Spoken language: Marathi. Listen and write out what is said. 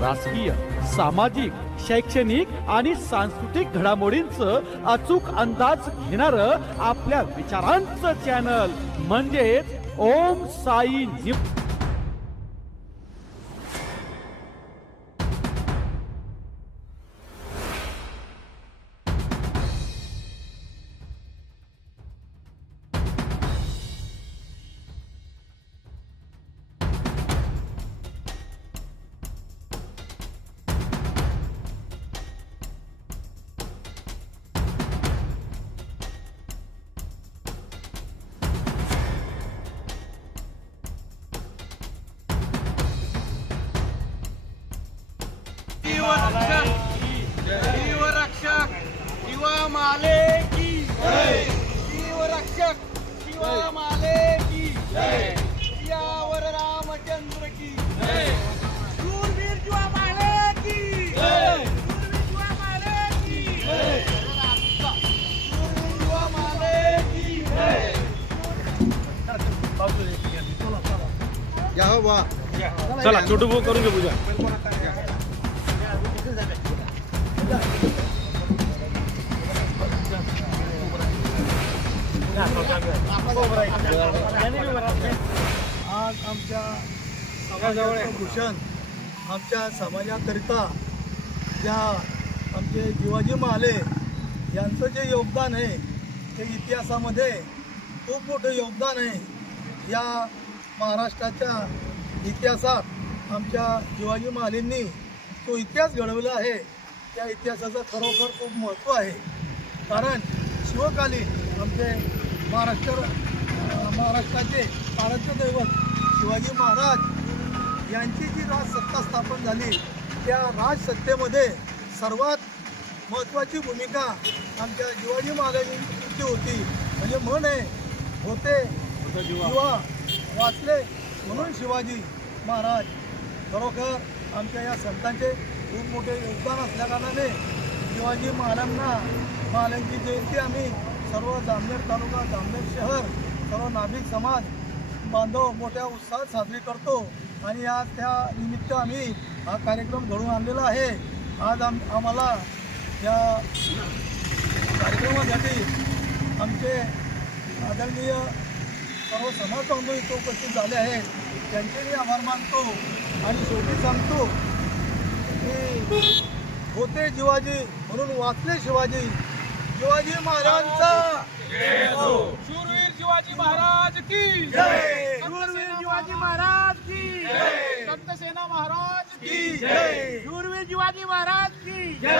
राजकीय, सामाजिक, शैक्षणिक आणि सांस्कृतिक घडामोडींचं अचूक अंदाज घेणारं आपल्या विचारांचं चॅनल म्हणजेच ओम साई न्यूज। रक्षक शिवा माले की जय। रक्षक शिवा माले की जय। सियावर रामचंद्र की जय। शूरवीर शिवा माले की जय। शूरवीर शिवा माले की जय। शूरवीर शिवा माले की जय। चला छोटू भाऊ करून घे पूजा। आज आमच्या समाजाचं भूषण आमच्या समाजाकरिता ज्या आमचे शिवाजी महाले यांचं जे योगदान आहे ते इतिहासामध्ये खूप मोठं योगदान आहे। या महाराष्ट्राच्या इतिहासात आमच्या शिवाजी महालेंनी तो इतिहास घडवला आहे। त्या इतिहासाचं खरोखर खूप महत्त्व आहे, कारण शिवकालीन आमचे महाराष्ट्राचे आराध्य दैवत शिवाजी महाराज यांची जी राजसत्ता स्थापन झाली त्या राजसत्तेमध्ये सर्वात महत्त्वाची भूमिका आमच्या शिवाजी महाराजांची होती। म्हणजे म्हण आहे, होते शिवा वाचले म्हणून शिवाजी महाराज। खरोखर आमच्या या संतांचे खूप मोठे योगदान असल्याकारणाने शिवाजी महाराजांची जयंती आम्ही सर्व जामनेर तालुका, जामनेर शहर, सर्व नाभिक समाज बांधव मोठ्या उत्साहात साजरी करतो आणि आज त्या निमित्त आम्ही हा कार्यक्रम घडवून आणलेला आहे। आज आम्हाला या कार्यक्रमासाठी आमचे आदरणीय सर्व समाज बांधव इथे उपस्थित झाले आहेत, त्यांचे मी आभार मानतो आणि शेवटी सांगतो की होते शिवाजी म्हणून वाचले शिवाजी। शिवाजी महाराजांचा शूरवीर शिवाजी महाराज की जय। शूरवीर शिवाजी महाराज की जय। संत सेना महाराज की जय। शूरवीर शिवाजी महाराज की जय।